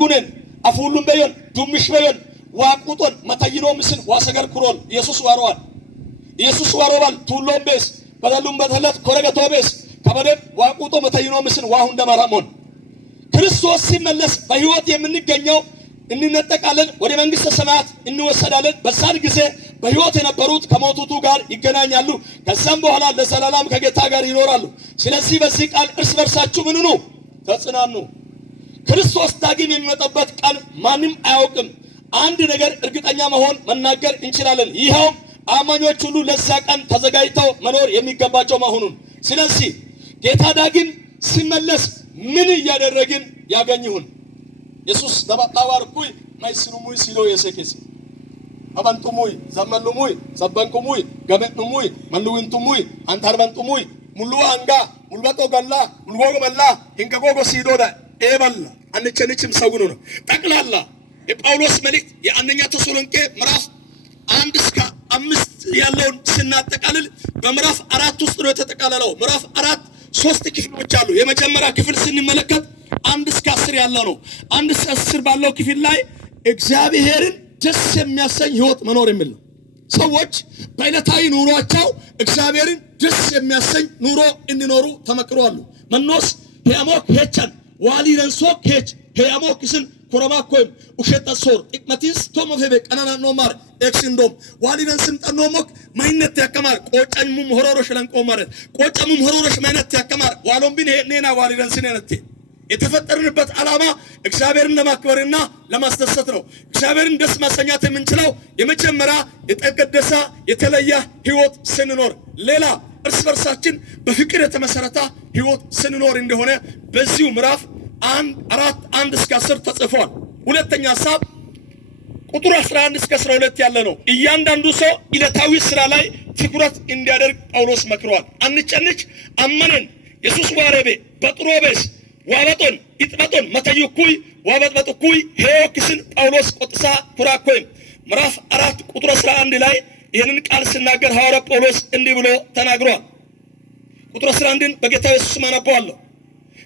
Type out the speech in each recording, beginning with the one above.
አንጉነን አፉሉም በዮን ዱምሽ በዮን ዋቁጦን መታይኖ ምስን ዋሰገር ኩሮል ኢየሱስ ዋሮባል ቱሎም ቤስ በደሉም በተለት ኮረገቶቤስ ከበደ ዋቁጦ መታይኖ ምስን ዋሁ እንደማራሞን ክርስቶስ ሲመለስ በህይወት የምንገኘው እንነጠቃለን ወደ መንግስተ ሰማያት እንወሰዳለን በዛን ጊዜ በህይወት የነበሩት ከሞቱቱ ጋር ይገናኛሉ ከዛም በኋላ ለዘላለም ከጌታ ጋር ይኖራሉ ስለዚህ በዚህ ቃል እርስ በርሳችሁ ምንኑ ተጽናኑ ክርስቶስ ዳግም የሚመጣበት ቀን ማንም አያውቅም አንድ ነገር እርግጠኛ መሆን መናገር እንችላለን ይሄው አማኞች ሁሉ ለዛ ቀን ተዘጋጅተው መኖር የሚገባቸው መሆኑን ስለዚህ ጌታ ዳግም ሲመለስ ምን ያደረግን ያገኝሁን ኢየሱስ ተባጣዋርኩይ ማይስሩሙይ ሲሎ የሰከስ አባንቱሙይ ዘመሉሙይ ሰበንኩሙይ ገመኑሙይ መንዱንቱሙይ አንታርባንቱሙይ ሙሉዋንጋ ሙልበቶ ገላ ሙልጎጎ በላ hinkagogo ሲዶዳ ኤበላ አንቸንችም ሰውኑ ነው ጠቅላላ የጳውሎስ መልእክት የአንደኛ ተሰሎንቄ ምዕራፍ 1 እስከ 5 ያለውን ስናጠቃልል በምዕራፍ 4 ውስጥ ነው የተጠቃለለው ምዕራፍ 4 ሶስት ክፍሎች አሉ የመጀመሪያ ክፍል ስንመለከት 1 እስከ 10 ያለው ነው 1 እስከ 10 ባለው ክፍል ላይ እግዚአብሔርን ደስ የሚያሰኝ ህይወት መኖር የሚል ነው ሰዎች በእለታዊ ኑሯቸው እግዚአብሔርን ደስ የሚያሰኝ ኑሮ እንዲኖሩ ተመክረዋል መኖስ ሄያሞክ ሄቻን ዋሊረንሶ ሄች ሄያሞክስን ኮረማኮም ኡሸጣሶር ኢክማቲስ ቶሞፌበ ቀናና ኖማር ኤክሲንዶም ዋሊረንስም ጠኖሞክ ማይነት ያከማር ቆጫሙም ሆሮሮሽ ለንቆማረ ቆጫሙም ሆሮሮሽ ማይነት ያከማር ዋሎምቢን ኔና ዋሊረንስን ነቴ የተፈጠርንበት ዓላማ እግዚአብሔርን ለማክበርና ለማስደሰት ነው እግዚአብሔርን ደስ ማሰኛት የምንችለው የመጀመሪያ የተቀደሰ የተለየ ህይወት ስንኖር ሌላ እርስ በርሳችን በፍቅር የተመሰረተ ህይወት ስንኖር እንደሆነ በዚሁ ምዕራፍ 1 እስከ 10 ተጽፏል ሁለተኛ ሐሳብ ቁጥር 11 እስከ 12 ያለ ነው እያንዳንዱ ሰው ዕለታዊ ስራ ላይ ትኩረት እንዲያደርግ ጳውሎስ መክሯል አንጨንች አመነን ኢየሱስ ዋረቤ በጥሮቤስ ዋበጦን ይጥበጦን መታዩኩይ ዋበጥበጥኩይ ሄዮክስን ጳውሎስ ቆጥሳ ኩራኮይ ምዕራፍ 4 ቁጥር 11 ላይ ይህንን ቃል ሲናገር ሐዋርያ ጳውሎስ እንዲህ ብሎ ተናግሯል ቁጥር 11ን በጌታ ኢየሱስ ማናባዋለሁ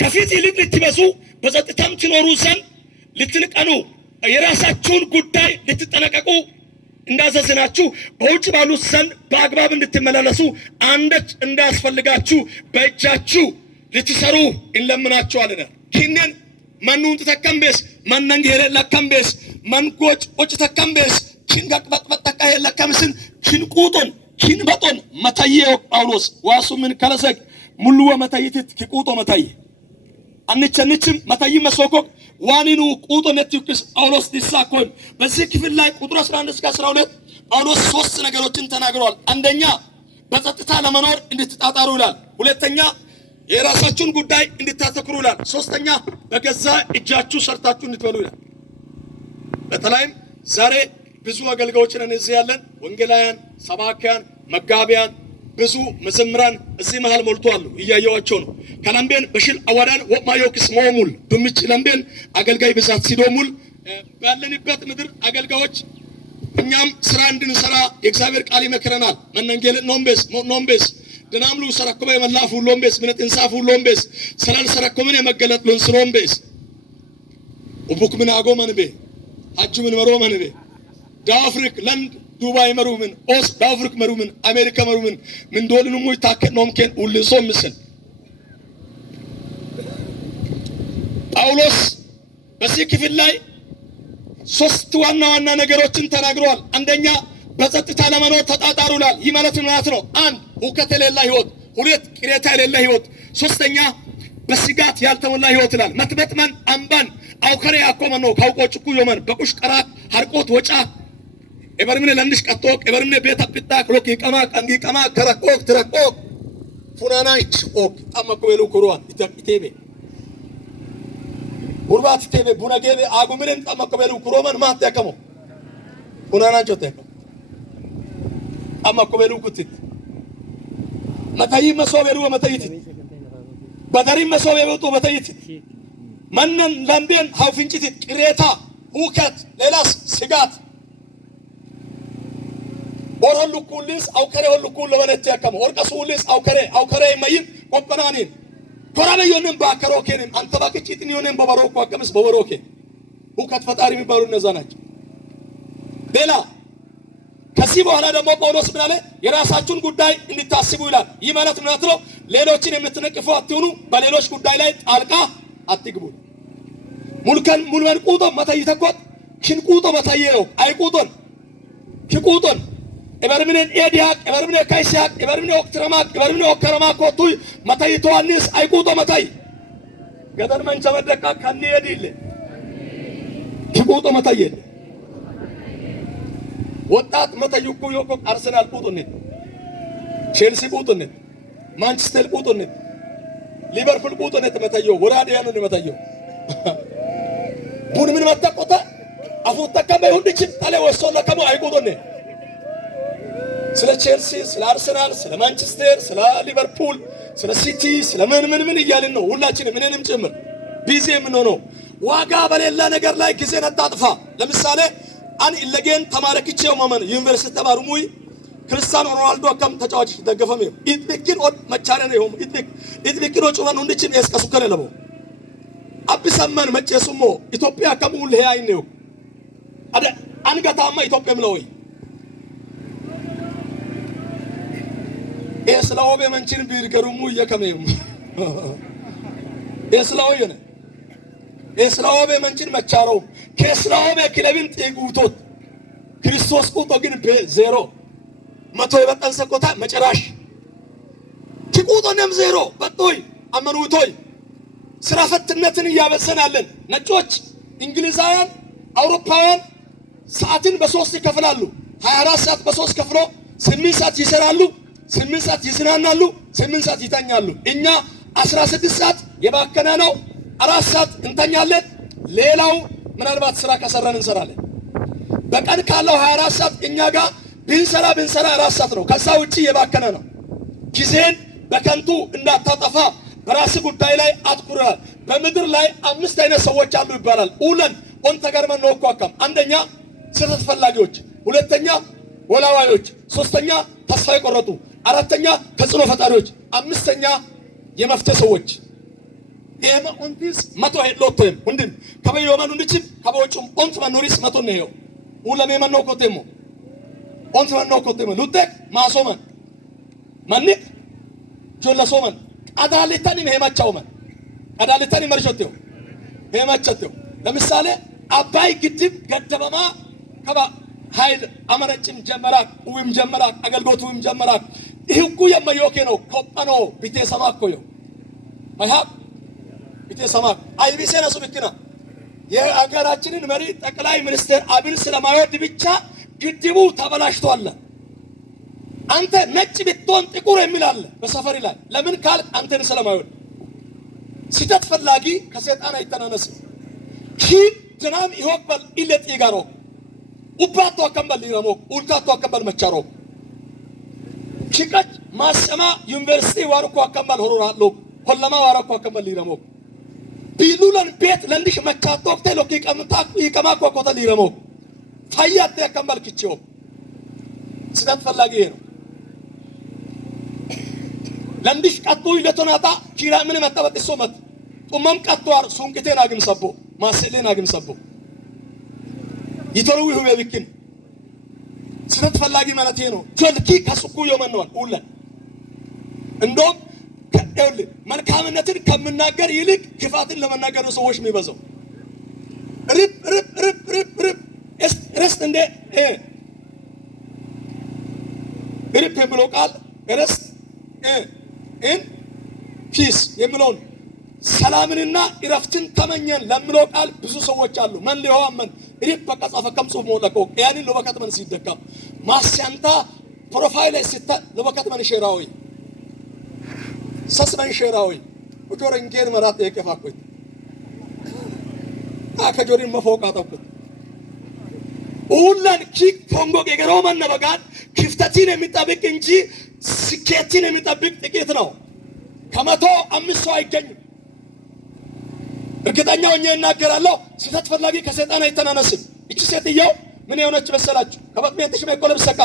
ከፊት ይልቅ ልትበዙ በጸጥታም ትኖሩ ዘንድ ልትንቀኑ የራሳችሁን ጉዳይ ልትጠነቀቁ እንዳዘዝናችሁ በውጭ ባሉት ዘንድ በአግባብ እንድትመላለሱ አንዳች እንዳያስፈልጋችሁ በእጃችሁ ልትሰሩ እንለምናችኋለን ኪንን ማኑን ተከምበስ ማንንገረ ለከምበስ ማንቆጭ ቆጭ ተከምበስ ኪንጋቅበጥበጥ ተካሄ ለከምስን ኪንቁጦን ኪንበጦን መታየው ጳውሎስ ዋሱ ምን ከለሰክ ሙሉወ መታየት ኪቁጦ መታየ አንቸንችም መታይ መስኮክ ዋኒኑ ቁጦ ነትዩክስ ጳውሎስ ዲሳኮን በዚህ ክፍል ላይ ቁጥር 11 እስከ 12 ጳውሎስ ሶስት ነገሮችን ተናግሯል አንደኛ በጸጥታ ለመኖር እንድትጣጣሩ ይላል ሁለተኛ የራሳችሁን ጉዳይ እንድታተኩሩ ይላል ሶስተኛ በገዛ እጃችሁ ሰርታችሁ እንድትበሉ ይላል በተለይም ዛሬ ብዙ አገልጋዮችን እዚህ ያለን ወንጌላውያን ሰባኪያን መጋቢያን ብዙ መዘምራን እዚህ መሃል ሞልቷል እያያዋቸው ነው ከላምቤን በሽል አዋዳን ወማዮክስ ሞሙል በሚች ላምቤን አገልጋይ ብዛት ሲዶሙል ባለንበት ምድር አገልጋዮች እኛም ስራ እንድንሰራ የእግዚአብሔር ቃል ይመክረናል መንንጌል ኖምቤስ ደናምሉ ሰራኮበ የመላፉ ሎምቤስ ምነት እንሳፉ ሎምቤስ ሰላል ሰራኮምን የመገለጥ ሎንስሮምቤስ ወቡክ ምን አጎመንቤ አጁ ምን መሮመንቤ ዳፍሪክ ለንድ ዱባይ መሩምን ኦስ ዳፍሪክ መሩምን አሜሪካ መሩምን ምን ዶልኑ ሙይ ታከኖምከን ሁሉሶ ምስል ጳውሎስ በዚህ ክፍል ላይ ሶስት ዋና ዋና ነገሮችን ተናግሯል አንደኛ በጸጥታ ለመኖር ተጣጣሩላል ይህ ማለት ነው አንድ ሁከት የሌለ ህይወት ሁለት ቅሬታ የሌለ ህይወት ሶስተኛ በስጋት ያልተሞላ ህይወት ይላል መትበጥመን አምባን አውከሬ አቆመን ነው ካውቆጭኩ የመን በቁሽ ቀራት ሀርቆት ወጫ ኤበርምነ ለንድሽ ቀጥቶክ ኤበርምነ ቤታ ፒታ ክሎክ ይቀማ ቀንዲ ቀማ ከረቆክ ትረቆክ ፉናናይች ኦክ አማቆሉ ኩሩዋን ኢቴቤ ኡርባት ኢቴቤ ቡናጌቤ አጉምረን አማቆሉ ኩሮማን ማት ያከሞ ፉናናንቾ ተከ አማቆሉ ኩቲት መታይ መሶበሩ መታይት በዳሪ መሶበሩ ቶ መታይት ማንን ላምቤን ሀውፍንጭት ቅሬታ ሁከት ሌላስ ስጋት ወራሉ ኩልስ አውከሬ ሁሉ ኩል ለበለት ያከመ ወርቀሱ ሁልስ አውከሬ ማይም ቆቆናኒን ኮራበ የሆነን ባከሮኬን አንተ ባከቺትን የሆነን በበሮኮ አቀምስ በበሮኬ ሁከት ፈጣሪ የሚባሉ እነዛ ናቸው። ሌላ ከዚህ በኋላ ደግሞ ጳውሎስ ምን አለ? የራሳችሁን ጉዳይ እንድታስቡ ይላል። ይህ ማለት ምን ነው? ሌሎችን የምትነቅፉ አትሁኑ፣ በሌሎች ጉዳይ ላይ ጣልቃ አትግቡ። ሙልመን ቁጦ መታይተኮት ክንቁጦ መታየው አይቁጦን ክቁጦን እበርምነን ኤዲያቅ እበርምነ ካይሲያቅ እበርምነ ኦክትረማቅ እበርምነ ኦከረማቅ ኮቱይ መታይቶዋንስ አይቁጦ መታይ ገደር መንቸ መደቃ ካኒ የዲል ክቁጦ መታየል ወጣት መታዩኩ ዮኮ አርሰናል ቁጦነት ቼልሲ ቁጦነት ማንቸስተር ቁጦነት ሊቨርፑል ቁጦነት መታየው ወራዲያ ነው መታየው ቡን ምን መጣቆታ አፉታ ከመይ ሁንድች ታለ ወሶላ ከመ አይቆዶነ ስለ ቼልሲ ስለ አርሰናል ስለ ማንቸስተር ስለ ሊቨርፑል ስለ ሲቲ ስለ ምን እያልን ነው ሁላችንም ምንንም ጭምር ቢዚ የምንሆነው ዋጋ በሌላ ነገር ላይ ጊዜ ነጣጥፋ። ለምሳሌ አን ኢለጌን ተማረክቼው ማመን ዩኒቨርሲቲ ተማሩሙይ ክርስቲያኖ ሮናልዶ አከም ተጫዋች ደገፈም ኢትቢክን ኦድ መቻሪያ ነው ኢትቢክን ኦድ ጩማን ሁንድችን እስከሱ ከለለቦ አብሰማን መጨሱሞ ኢትዮጵያ ከሙል ሄያይ ነው አደ አንገታማ ኢትዮጵያ ምለውይ እስላውበ መንችን ቢርገሩሙ የከመም እስላውየነ እስላውበ መንችን መቻረው ከእስላውበ ክለብን ጥጉቶት ክርስቶስ ቁጦ ግን በዜሮ መቶ ይበጠን ሰቆታ መጨራሽ ትቁጦንም ዜሮ በጦይ አመኑቶይ ስራ ፈትነትን ያበሰናለን። ነጮች እንግሊዛውያን አውሮፓውያን ሰዓትን በሶስት ይከፍላሉ። 24 ሰዓት በሶስት ከፍሎ 8 ሰዓት ይሰራሉ፣ 8 ሰዓት ይዝናናሉ፣ 8 ሰዓት ይተኛሉ። እኛ 16 ሰዓት የባከነ ነው፣ 4 ሰዓት እንተኛለን። ሌላው ምናልባት ስራ ከሰራን እንሰራለን። በቀን ካለው 24 ሰዓት እኛ ጋር ብንሰራ 4 ሰዓት ነው። ከዛ ውጪ የባከነ ነው። ጊዜን በከንቱ እንዳታጠፋ በራስ ጉዳይ ላይ አትኩራል። በምድር ላይ 5 አይነት ሰዎች አሉ ይባላል። ኡለን ኦን ተገርመን ነው አቋም። አንደኛ ስህተት ፈላጊዎች፣ ሁለተኛ ወላዋዮች፣ ሶስተኛ ተስፋ የቆረጡ፣ አራተኛ ተጽዕኖ ፈጣሪዎች፣ አምስተኛ የመፍትሄ ሰዎች። ኦንቲስ መቶ ሄሎተም ወንድም ከበዮ ማኑ እንድችም ከበውጭም ኦንት ማኖሪስ መቶ ነው ኡለሜ ማን ነው ኮቴሞ ኦንት ማን ነው ኮቴሞ ሉቴክ ማሶመን ማንክ ጆለሶመን አዳልታኒ ሄማቻውመን አዳልታኒ መርሾቴው ሄማቻቴው ለምሳሌ አባይ ግድብ ገደበማ ከባ ኃይል አመረጭም ጀመራክ ውም ጀመራክ አገልግሎቱም ጀመራክ ይህኩ የማዮኬ ነው ኮጳኖ ቢቴ ሰማኮዮ ማይሃብ ቢቴ ሰማክ አይቢሴና ሱብክና የአገራችንን መሪ ጠቅላይ ሚኒስትር አብን ስለማይወድ ብቻ ግድቡ ተበላሽቷል። አንተ ነጭ ብትሆን ጥቁር የሚላል በሰፈር ይላል። ለምን ካል አንተን ስለማይወድ ሲተት ፈላጊ ከሰይጣን አይተናነስ ኪ ድናም ይሆበል ኢለጥ ይጋሮ ኡባቶ አከምበል ይረሞ ኡልታቶ አከምበል መቻሮ ኪቀጭ ማሰማ ዩኒቨርሲቲ ዋርኮ አከምበል ሆሮራሎ ኮለማ ዋርኮ አከምበል ይረሞ ቢሉለን ቤት ለንዲሽ መቻቶ ወቅቴሎ ይቀማቆ ኮተል ይረሞ ፋያት አከምበል ክቺዮ ሲተት ፈላጊ ነው። ለንዲሽ ቀጡ ይለቶናታ ኪራ ምን መጣበጥ ሶመት ጡመም ቀጧር ሱንቅቴን አግም ሰቦ ማሰሌን አግም ሰቦ ይተሩ ይሁን በብክን ስህተት ፈላጊ ማለት ነው። ጆልኪ ከሱኩ የመነዋል ሁላ እንደውም ከደል መልካምነትን ከምናገር ይልቅ ክፋትን ለመናገር ነው ሰዎች የሚበዛው። ርብ ረስት እንደ ርብ ብሎ ቃል ረስት ኢን ፒስ የሚለውን ሰላምንና እረፍትን ተመኘን ለምለው ቃል ብዙ ሰዎች አሉ። ማን ሊሆን ሪፕ በቀጻፈ ከም ጽሁፍ ሞለቀው ያንን ለበከት ምን ሲደካ ማስያንታ ፕሮፋይል ሲታ ለበከት ምን ሼራዊ ሰስመን ሼራዊ ወጆረን ጌር መራት የከፋኩት አከጆሪን መፎቃጣኩት ሁላን ኪክ ፎንጎ ገገሮማን ነበጋት ክፍተቲን የሚጠብቅ እንጂ ስኬትን የሚጠብቅ ጥቂት ነው። ከመቶ 5 ሰው አይገኝም። እርግጠኛ ሆኜ እናገራለሁ። ስህተት ፈላጊ ከሰይጣን አይተናነስም። እቺ ሴትየው ምን የሆነች መሰላችሁ? ከበጥሜትሽ መቆለብ ሰካ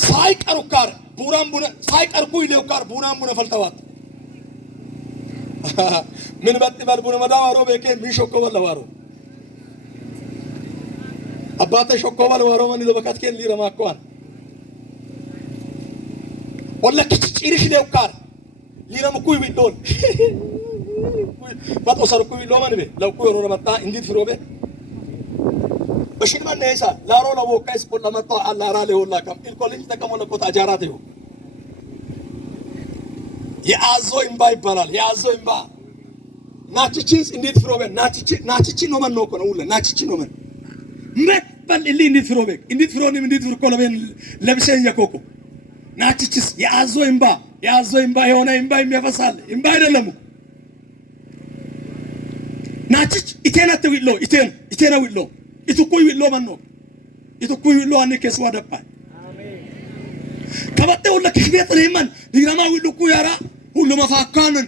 ሳይቀሩካር ቡራን ቡነ ሳይቀርኩ ይለውካር ቡራን ቡነ ፈልተዋት ምን በጥበል ቡነ መዳዋሮ በከ ሚሾኮ ወለዋሮ አባቴ ሾኮባል ወሮማን ይሎ በካትከን ሊረማኳን ወለክ ጭሪሽ ደውካር ሊረምኩ ይብዶን ባጦሰርኩ ይሎማን በ ለኩ ወሮራ መጣ እንዲት ፍሮበ በሽልማን ነይሳ ላሮ ለወቀስ ቆላ መጣ አላራ ለሁላ ከም ኢልኮልኝ ተቀመለ ቆጣ ጃራት ይሁ የአዞ እምባ ይባላል የአዞ እምባ ናችቺስ እንዲት ፍሮበ ናችቺ ነው ማን ነው ኮ ነው ናችቺ ነው ማን መጥበል እንዲት ፍሮበ እንዲት ፍሮኒ እንዲት ፍሮኮለበን ለብሰኝ ያኮኮ ናችቺስ የአዞ እምባ የሆነ እምባ የሚያፈሳል እምባ አይደለም ናችች ኢቴናት ዊሎ ኢቴና ዊሎ ኢትኩይ ዊሎ ማን ነው ኢትኩይ ዊሎ አንከ ከስዋ ደባ አሜን ከበተ ሁሉ ከሽቤት ለማን ዲራማ ዊሎ ኩያራ ሁሉ መፋካንን